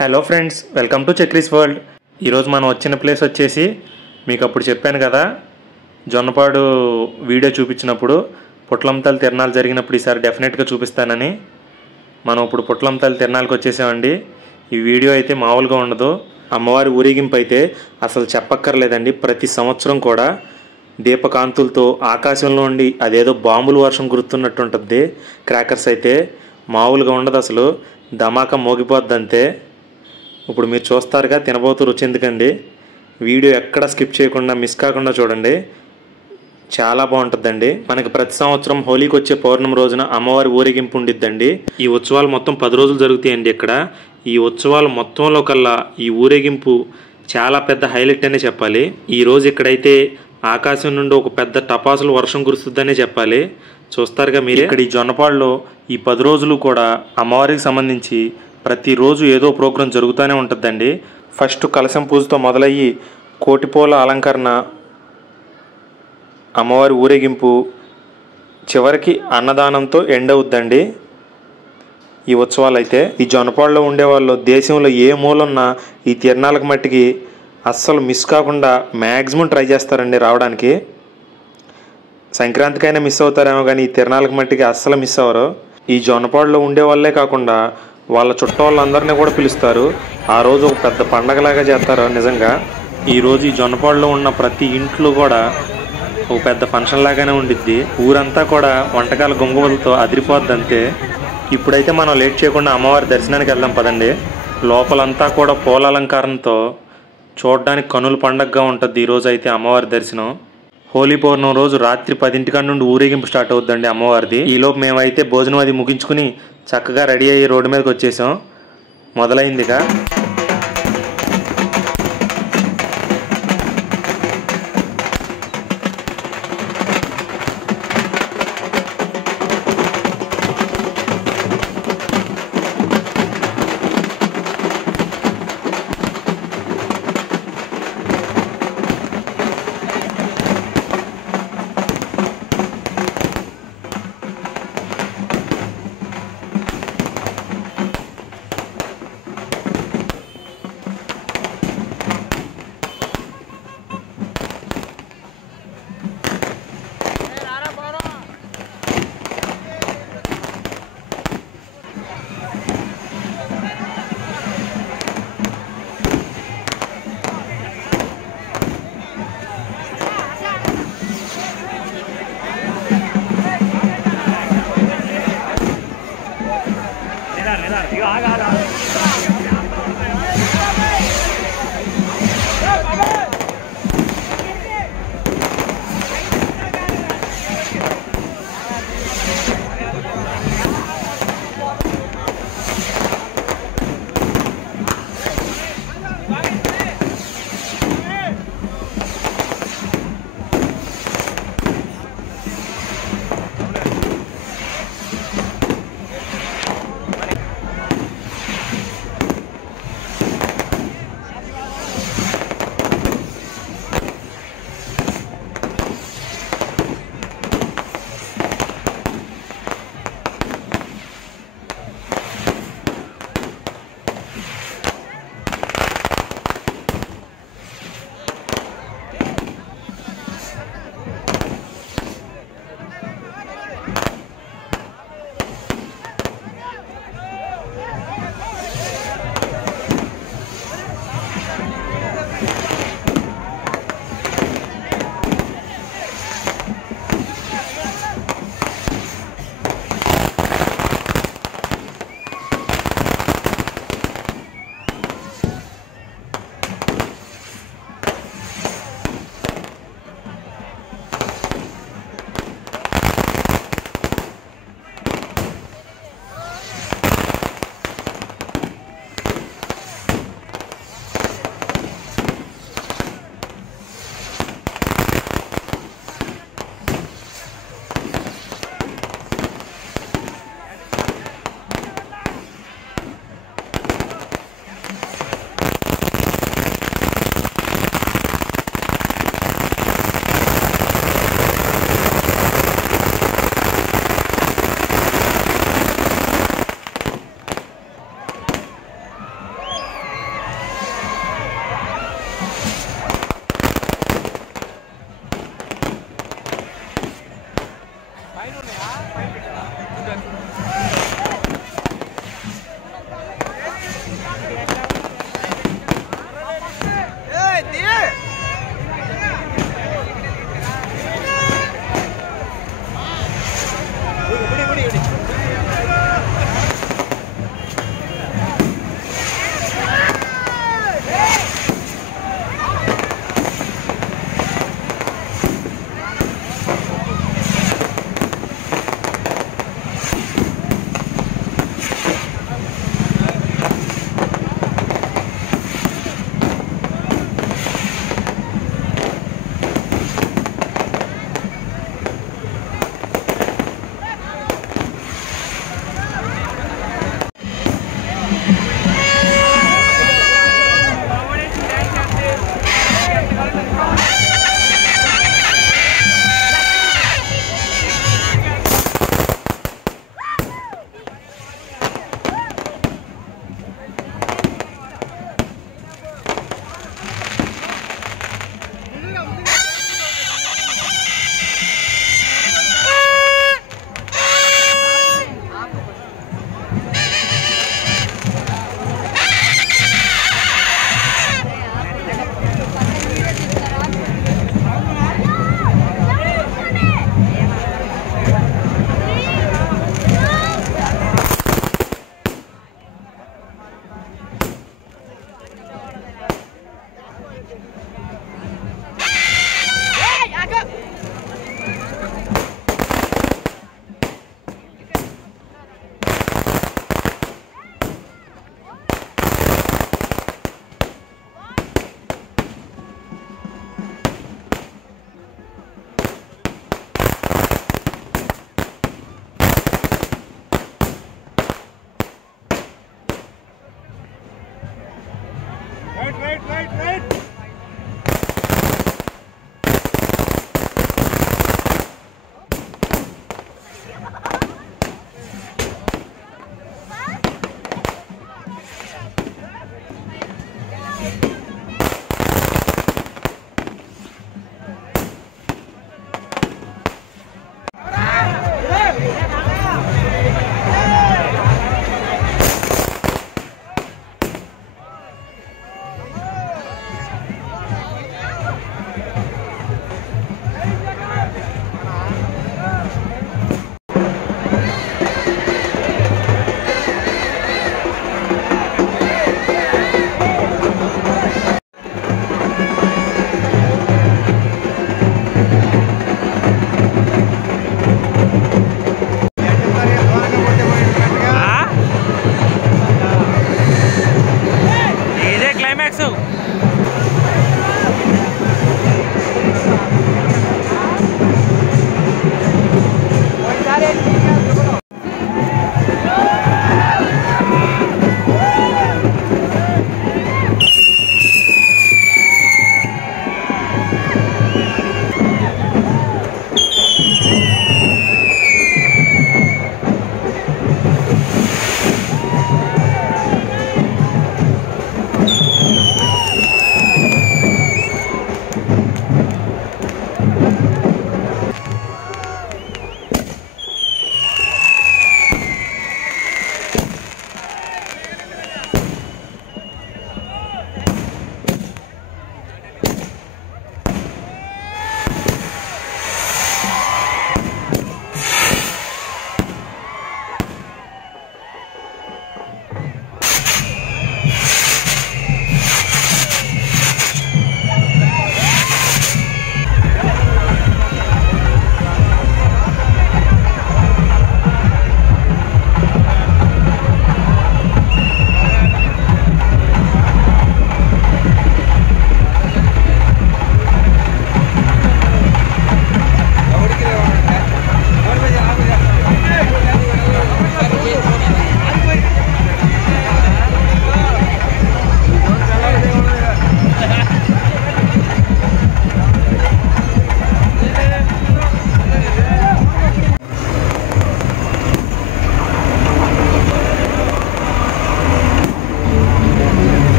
Hello friends, welcome to Chakri's world. ఈరోజు మనం వచ్చిన ప్లేస్ వచ్చేసి మీకు అప్పుడు చెప్పాను కదా, జొన్నపాడు వీడియో చూపించినప్పుడు పుట్లంతల్లి తిరణాలు జరిగినప్పుడు ఈసారి డెఫినెట్గా చూపిస్తానని. మనం ఇప్పుడు పుట్లంతల్లి తిరణాలకు వచ్చేసామండి. ఈ వీడియో అయితే మామూలుగా ఉండదు. అమ్మవారి ఊరేగింపు అయితే అసలు చెప్పక్కర్లేదండి. ప్రతి సంవత్సరం కూడా దీపకాంతులతో ఆకాశంలో ఉండి అదేదో బాంబుల వర్షం కురుతున్నట్టు ఉంటుంది. క్రాకర్స్ అయితే మామూలుగా ఉండదు, అసలు ధమాకా మోగిపోద్దంతే. ఇప్పుడు మీరు చూస్తారుగా, తినబోతూ రుచి ఎందుకండి. వీడియో ఎక్కడ స్కిప్ చేయకుండా మిస్ కాకుండా చూడండి, చాలా బాగుంటుందండి. మనకి ప్రతి సంవత్సరం హోలీకి వచ్చే పౌర్ణమి రోజున అమ్మవారి ఊరేగింపు ఉండిద్దండి. ఈ ఉత్సవాలు మొత్తం 10 రోజులు జరుగుతాయండి ఇక్కడ. ఈ ఉత్సవాలు మొత్తంలో కల్లా ఈ ఊరేగింపు చాలా పెద్ద హైలైట్ అనే చెప్పాలి. ఈ రోజు ఇక్కడైతే ఆకాశం నుండి ఒక పెద్ద టపాసులు వర్షం కురుస్తుందనే చెప్పాలి. చూస్తారుగా మీరు. ఇక్కడ ఈ జొన్నపాడులో ఈ 10 రోజులు కూడా అమ్మవారికి సంబంధించి ప్రతిరోజు ఏదో ప్రోగ్రాం జరుగుతూనే ఉంటుందండి. ఫస్ట్ కలశం పూజతో మొదలయ్యి కోటిపోల అలంకరణ, అమ్మవారి ఊరేగింపు, చివరికి అన్నదానంతో ఎండ్ అవుద్దండి ఈ ఉత్సవాలు అయితే. ఈ జొన్నపాడులో ఉండేవాళ్ళు దేశంలో ఏ మూలన్నా ఈ తిరణాలకు మట్టికి అస్సలు మిస్ కాకుండా మ్యాక్సిమం ట్రై చేస్తారండి రావడానికి. సంక్రాంతికైనా మిస్ అవుతారేమో కానీ ఈ తిరణాలకు మట్టికి అస్సలు మిస్ అవ్వరు. ఈ జొన్నపాడులో ఉండే వాళ్ళే కాకుండా వాళ్ళ చుట్ట వాళ్ళందరినీ కూడా పిలుస్తారు. ఆ రోజు ఒక పెద్ద పండగలాగా చేస్తారు నిజంగా. ఈరోజు ఈ జొన్నపాడులో ఉన్న ప్రతి ఇంట్లో కూడా ఒక పెద్ద ఫంక్షన్ లాగానే ఉండిద్ది. ఊరంతా కూడా వంటకాల గొంగులతో అదిరిపోద్ది అంతే. ఇప్పుడైతే మనం లేట్ చేయకుండా అమ్మవారి దర్శనానికి వెళ్దాం పదండి. లోపలంతా కూడా పూల అలంకారంతో చూడడానికి కనుల పండగగా ఉంటుంది ఈరోజు అయితే అమ్మవారి దర్శనం. హోలీ పౌర్ణమి రోజు రాత్రి 10 నుండి ఊరేగింపు స్టార్ట్ అవుద్దండి అమ్మవారిది. ఈలోపు మేమైతే భోజనం అది ముగించుకుని చక్కగా రెడీ అయ్యి రోడ్డు మీదకి వచ్చేసాం. మొదలైందిగా.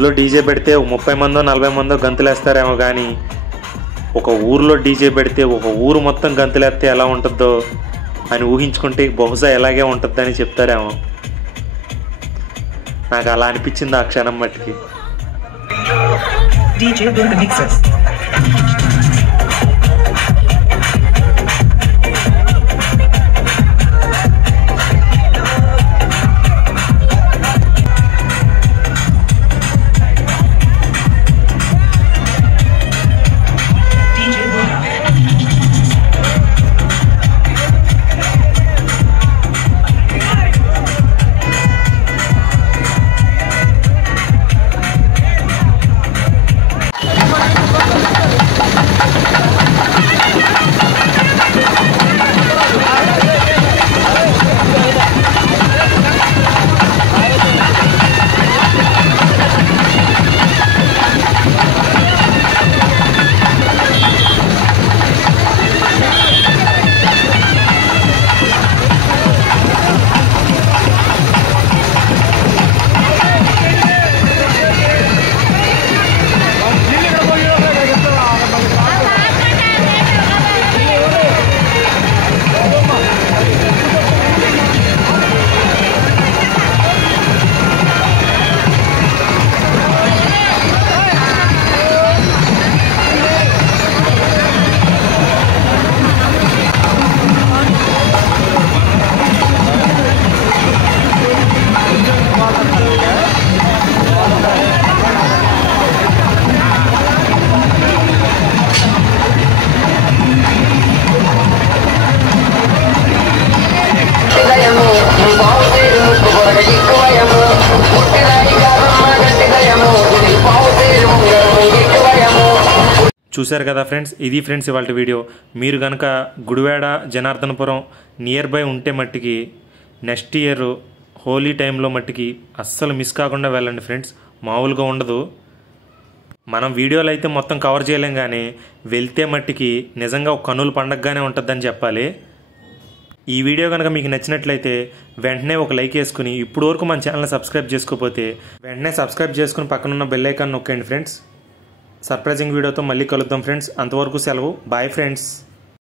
పబ్లో డీజే పెడితే 30 మందో 40 మందో గంతులేస్తారేమో కానీ ఒక ఊరిలో డీజే పెడితే ఒక ఊరు మొత్తం గంతులేస్తే ఎలా ఉంటుందో అని ఊహించుకుంటే బహుశా ఎలాగే ఉంటుందని చెప్తారేమో. నాకు అలా అనిపించింది ఆ క్షణం మట్టికి. చూశారు కదా ఫ్రెండ్స్, ఇది ఫ్రెండ్స్ ఇవాళ వీడియో. మీరు కనుక గుడివాడ జనార్దనపురం నియర్ బై ఉంటే మట్టికి నెక్స్ట్ ఇయర్ హోలీ టైంలో మట్టికి అస్సలు మిస్ కాకుండా వెళ్ళండి ఫ్రెండ్స్. మామూలుగా ఉండదు. మనం వీడియోలు అయితే మొత్తం కవర్ చేయలేం కానీ వెళ్తే మట్టికి నిజంగా ఒక కన్నుల పండగగానే ఉంటుందని చెప్పాలి. ఈ వీడియో కనుక మీకు నచ్చినట్లయితే వెంటనే ఒక లైక్ వేసుకుని, ఇప్పుడు వరకు మన ఛానల్ సబ్స్క్రైబ్ చేసుకోకపోతే వెంటనే సబ్స్క్రైబ్ చేసుకుని పక్కనున్న బెల్ ఐకాన్ నొక్కండి ఫ్రెండ్స్. సర్ప్రైజింగ్ వీడియోతో మళ్ళీ కలుద్దాం ఫ్రెండ్స్. అంతవరకు సెలవు. Bye friends.